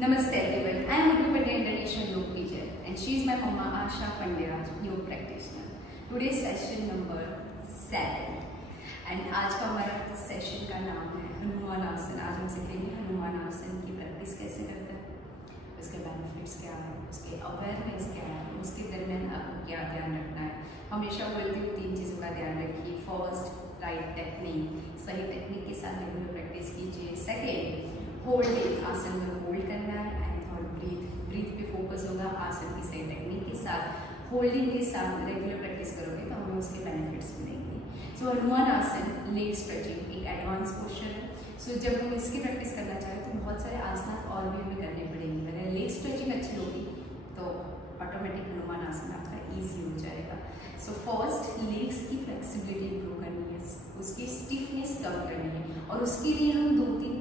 Namaste everyone. I am Urdu Pandya International Yoga teacher and she is my mama Asha Pandya, yoga practitioner. Today's session number 7 and आज का हमारा session का नाम है हनुमान आसन। आज हम सीखेंगे हनुमान आसन की प्रैक्टिस कैसे करते हैं, उसके बेनिफिट्स क्या है, उसके अवेयरनेस क्या है, उसके दरमियान आपको क्या ध्यान रखना है। हमेशा बोलती हूँ 3 चीज़ों का ध्यान रखिए। फर्स्ट, राइट टेक्निक, सही टेक्निक के साथ रेगुलर प्रैक्टिस कीजिए। सेकेंड, होल्डिंग, आसन में होल्ड करना है। एंड थर्ड, ब्रीथ पे फोकस होगा। आसन की सही टेक्निक के साथ होल्डिंग के साथ रेगुलर प्रैक्टिस करोगे तो हमें उसके बेनिफिट्स मिलेंगे। सो हनुमान आसन, लेग स्ट्रेचिंग एक एडवांस पोस्चर है। सो जब हम इसकी प्रैक्टिस करना चाहें तो बहुत सारे आसन और भी हमें करने पड़ेंगे। अगर लेग स्ट्रेचिंग अच्छी होगी तो ऑटोमेटिक हनुमान आसन आपका ईजी हो जाएगा। सो फर्स्ट, लेग्स की फ्लेक्सिबिलिटी इंप्रूव करनी है, उसकी स्टिफनेस कम करनी है और उसके लिए हम 2-3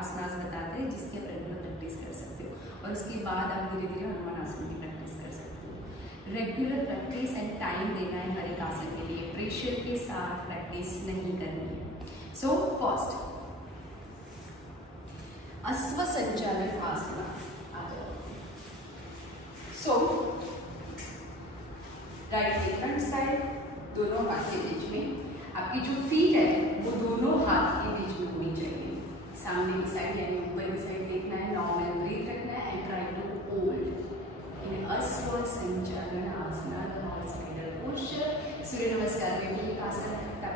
आसनास बताते हैं जिसकी आप रेगुलर प्रैक्टिस कर सकते हो और उसके बाद आप धीरे धीरे हनुमान आसन की प्रैक्टिस कर सकते हो। रेगुलर प्रैक्टिस एंड टाइम देना है हर एक आसन के लिए, प्रेशर के साथ प्रैक्टिस नहीं करनी है। सो फर्स्ट, अश्व संचालन आसन आ जाओ। सो राइट की फ्रंट साइड, दोनों हाथ के बीच में आपकी जो फीट है वो दोनों हाथ के बीच में होनी चाहिए। सामने की साइड यानी ऊपर की साइड देखना है, नॉर्मल ब्रीथ रखना है and try to hold in Ashwa Sanchalan आसन, हॉर्स राइडर पोस्चर। सूर्य नमस्कार में भी आसन है,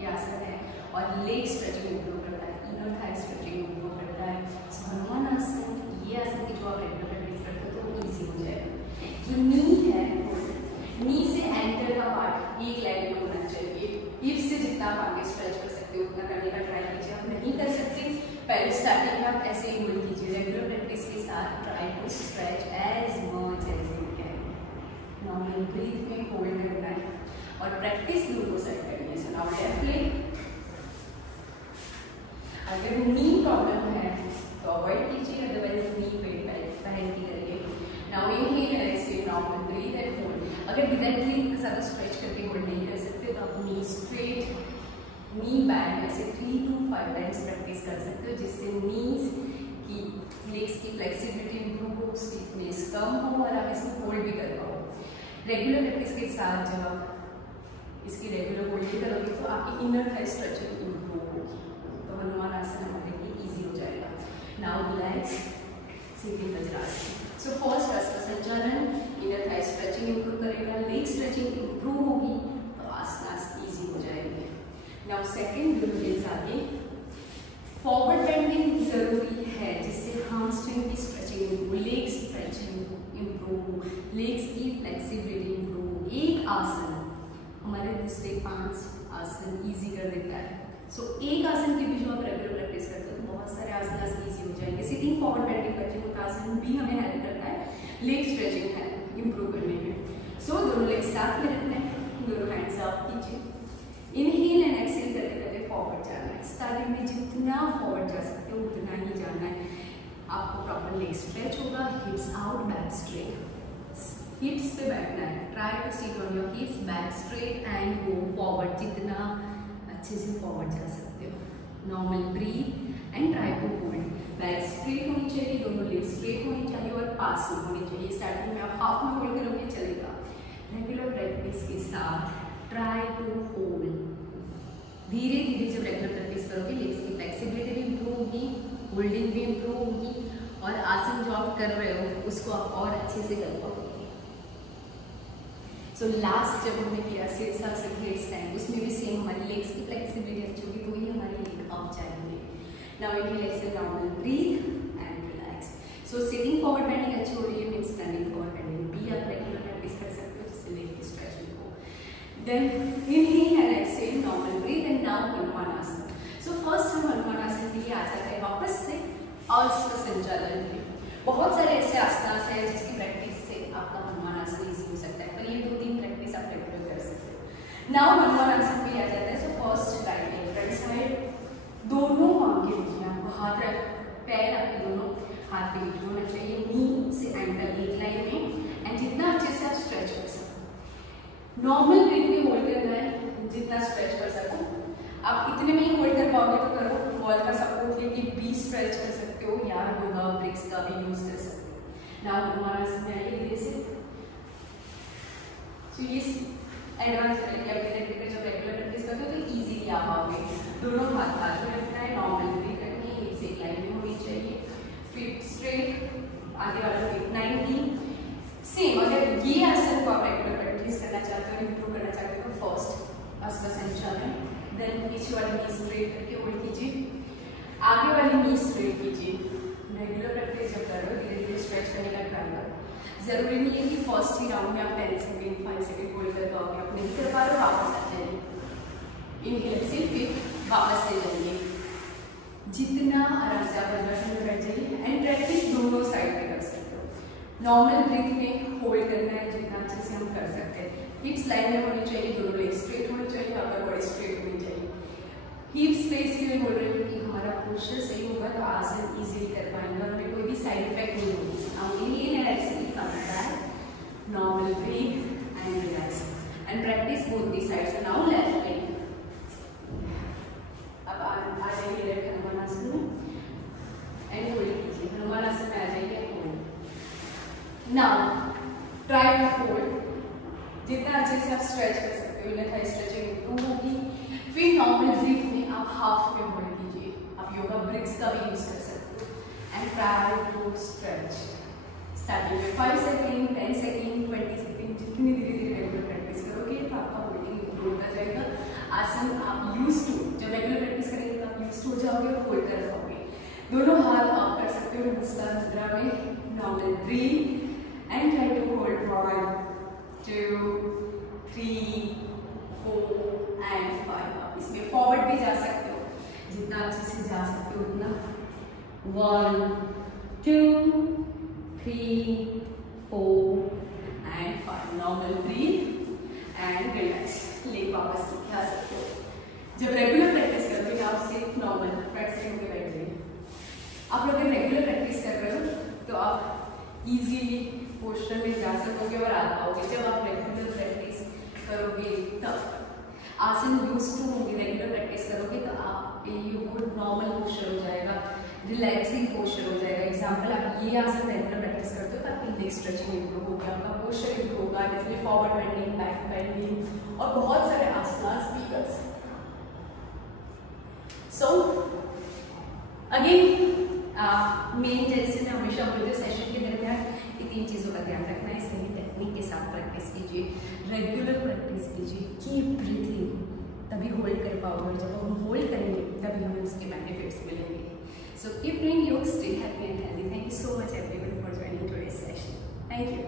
ये आसन है और लेग स्ट्रेचिंग इंप्रूव करता है, इनर थाई स्ट्रेचिंग इंप्रूव करता है। सो हनुमान आसन, ये आसन की जो आप रेगुलर प्रैक्टिस करते हो तो ईजी हो जाएगा। जो नी है, नी से एंकर का पार्ट एक लाइन में होना चाहिए। हिप से जितना आप आगे स्ट्रेच कर सकते हो उतना करने का ट्राई कीजिए। आप नहीं कर सकते पहले स्टार्टिंग में आप ऐसे ही होल्ड कीजिए। रेगुलर प्रैक्टिस के साथ try to stretch as much as you can. Normal breath में होल्ड करना है और प्रैक्टिस दोनों साइड करनी है। सो नाउ डेफली, अगर नी प्रॉब्लम है तो अवॉइड कीजिए, अदरवाइज नी वेट पहन के करिए। Now inhale and exhale, normal breath and hold. अगर डायरेक्टली इतना ज़्यादा स्ट्रेच करके होल्ड नहीं कर सकते तो आप नी स्ट्रेट, नी बैंड ऐसे 3 to 5 टाइम्स प्रैक्टिस कर सकते हो जिससे नीज की, लेग्स की फ्लेक्सिबिलिटी इंप्रूव हो, स्टिफनेस कम हो और आप इसको होल्ड भी कर पाओ। रेगुलर प्रैक्टिस के साथ जब आप इसकी रेगुलर होल्ड करोगे तो आपकी इनर थाई स्ट्रेचिंग इंप्रूव होगी, तो हनुमान आसन हमारे लिए ईजी हो जाएगा। नाउ रिलैक्स, सीधी वज्रासन। सो फर्स्ट, अश्व संचालन, इनर थाई स्ट्रेचिंग इंप्रूव करेगा, लेग स्ट्रेचिंग इंप्रूव होगी तो आसनास ईजी हो जाएंगे। नाउ सेकेंड, आगे फॉरवर्ड बेंडिंग जरूरी है जिससे हैमस्ट्रिंग की stretching improve, leg stretching improve हो, लेग्स की फ्लेक्सिबिलिटी इंप्रूव हो। एक आसन हमारे दूसरे 5 आसन ईजी कर देता है। सो एक आसन के भी जो आप रेगुलर प्रैक्टिस करते हो तो बहुत सारे आसन ईजी हो जाएंगे। सिटिंग फॉरवर्ड बेंडिंग बच्चे आसन भी हमें हेल्प करता है लेग स्ट्रेचिंग है इंप्रूव करने में। सो दोनों लेग साथ में रखना है, दोनों हैंड्स अप कीजिए। इनहेल एंड एक्सहेल करते करते फॉरवर्ड जाना है। स्टार्टिंग में जितना फॉरवर्ड जा सकते हो उतना ही जाना है। आपको प्रॉपर लेग स्ट्रेच होगा, hips out, back straight, hips पे बैठना है। Try to sit on your hips, back straight and go forward, जितना अच्छे से फॉरवर्ड जा सकते हो। Normal breath and try to hold, back straight होनी चाहिए, दोनों लेग स्ट्रेट होनी चाहिए और पास होनी चाहिए। स्टार्टिंग में आप हाफ में होल्ड करोगे चलेगा। रेगुलर प्रैक्टिस के साथ ट्राई टू होल्ड, धीरे धीरे जब रेगुलर प्रैक्टिस करोगे लेग्स की फ्लेक्सिबिलिटी भी इंप्रूव होगी, होल्डिंग भी इंप्रूव होगी और आसन जो आप कर रहे हो उसको आप और अच्छे से कर पाओगे। सो लास्ट जब हमने किया शीर्षासन हेड स्टैंड, उसमें भी सेम हमारी लेग्स की फ्लेक्सिबिलिटी अच्छी होगी तो ही हमारी लेग अप जाएंगे। Now inhale exhale, normal breath and relax. So sitting forward bending अच्छी हो रही है मींस स्टैंडिंग फॉरवर्ड बेंडिंग भी आप रेगुलर प्रैक्टिस कर सकते हो जिससे लेग की स्ट्रेचिंग हो। Then inhale and exhale, normal breath and now Hanuman asana. So first हम हनुमान आसन के लिए आ जाते हैं वापस से अश्व संचालन में। बहुत सारे ऐसे आसनास हैं जिसकी प्रैक्टिस से आपका हनुमान आसन ईजी हो सकता है, पर ये 2-3 प्रैक्टिस आप रेगुलर कर सकते हो। नाउ हनुमान आसन पे आ जाता है। So first, right leg front side, दोनों पाँव के बीच में आपको हाथ रख, पैर आपके दोनों हाथ के बीच होना चाहिए, नी से एंकल एक लाइन में एंड जितना अच्छे से आप स्ट्रेच कर सको। नॉर्मल ब्रीथ में होल्ड करना है, जितना स्ट्रेच कर सको। आप इतने में ही होल्ड कर पाओगे तो करो, वॉल का सपोर्ट लेके भी स्ट्रेच कर सकते हो या योगा ब्रेक ब्रिक्स का भी यूज कर सकते हो। नाउ हमारा धीरे से एडवांस जब रेगुलर प्रैक्टिस करते हो तो इजीली आ पाओगे। दोनों हाथ हाथ में रखना है, नॉर्मल ब्रीथ रखनी है, एक से एक लाइन में होनी चाहिए, फीट स्ट्रेट, आगे वाला फीट 90। सेम अगर ये आसन को आप रेगुलर प्रैक्टिस करना चाहते हो, इंप्रूव करना चाहते हो, तो फर्स्ट अस्वसंचलन है, देन पीछे वाली नी स्ट्रेट करके होल्ड कीजिए, आगे वाली नी स्ट्रेट कीजिए। रेगुलर प्रैक्टिस जब कर रहे हो धीरे धीरे स्ट्रेच करने का ट्राई करो। जरूरी नहीं है कि फर्स्ट ही राउंड में आप 10 सेकेंड 5 सेकेंड होल्ड कर पाओगे, आप नहीं कर पा रहे हो वापस आ जाइए, इनहेल से फिर वापस ले जाइए, जितना आराम से आप बैठ जाइए। एंड प्रैक्टिस दोनों साइड पे कर सकते हो। नॉर्मल ब्रीथ में होल्ड करना है जितना अच्छे से हम कर सकते हैं। हिप्स लाइन में होनी चाहिए, दोनों लेग स्ट्रेट होने चाहिए, अपर बॉडी स्ट्रेट होनी चाहिए। हिप स्पेस के लिए बोल रही हूँ कि हमारा पोस्चर सही होगा तो आसन इजीली कर पाएंगे और हमें कोई भी साइड इफेक्ट नहीं होगी। Normal breathe and relax and practice both the sides. So now left leg. अब आ जाइए लेफ्ट हनुमान आसन में एंड होल्ड कीजिए। हनुमान आसन में आ जाइए, hold. Now try to hold, जितना अच्छे से आप स्ट्रेच कर सकते हो, इनर थाई स्ट्रेचिंग इंप्रूव होगी। फिर नॉर्मल ब्रीथ में आप हाफ में होल्ड कीजिए। आप योगा ब्रिक्स का भी यूज कर सकते हो and try to stretch. Starting में 5 सेकेंड, 10 सेकेंड, 20 सेकेंड, जितनी धीरे धीरे रेगुलर प्रैक्टिस करोगे तो आपका होल्डिंग इंप्रूव होता जाएगा। आसन आप यूज टू, जब रेगुलर प्रैक्टिस करेंगे तो आप यूज टू हो जाओगे और होल्ड कर पाओगे। दोनों हाथ आप कर सकते हो नमस्कार मुद्रा में। Normal breath and try to hold 1 2 3 4 and 5। आप इसमें फॉरवर्ड भी जा सकते हो, जितना अच्छे से जा सकते हो उतना। 1 2 3 4 and 5। Normal breath and relax, leg वापस आ सकते हो। जब रेगुलर प्रैक्टिस करोगे आप सिर्फ नॉर्मल प्रैक्टिस होकर बैठ जाइए। आप अगर रेगुलर प्रैक्टिस कर रहे हो तो आप इजीली पोस्चर में जा सकोगे और आ पाओगे। जब आप रेगुलर प्रैक्टिस करोगे तब आसन यूज टू होंगे, रेगुलर प्रैक्टिस करोगे तो आप ये नॉर्मल पोस्चर हो जाएगा, रिलैक्सिंग पोस्चर हो जाएगा। एग्जाम्पल, आप ये आसन रेगुलर प्रैक्टिस करते हो तो आपकी नेक स्ट्रेचिंग इंप्रूव होगा, आपका पोस्चर इंप्रूव होगा, जैसे फॉरवर्ड बेंडिंग, बैक बेंडिंग और बहुत सारे आसनास भी कर सकते। सो अगेन मेन जैसे मैं हमेशा बोलती हूँ सेशन के दरमियान ये 3 चीज़ों का ध्यान रखना है। सही टेक्निक के साथ प्रैक्टिस कीजिए, रेगुलर प्रैक्टिस कीजिए, कीप ब्रीथिंग, तभी होल्ड कर पाओगे और जब हम होल्ड करेंगे तभी हमें उसके बेनिफिट्स मिलेंगे। So keep doing yoga, stay happy and healthy. Thank you so much everyone for joining today's session. Thank you.